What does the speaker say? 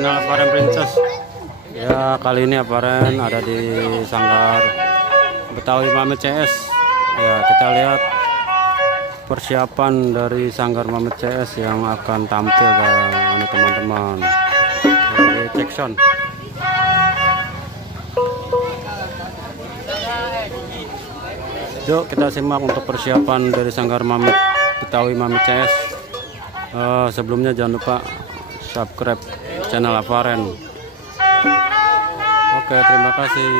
channel Aparen Princess. Ya, kali ini Aparen ada di Sanggar Betawi Mame CS. Ya, kita lihat persiapan dari Sanggar Mame CS yang akan tampil dan teman-teman. Oke, cek sound. Yuk kita simak untuk persiapan dari Sanggar Mame Betawi Mame CS. Sebelumnya jangan lupa subscribe channel Aparen. Oke, terima kasih.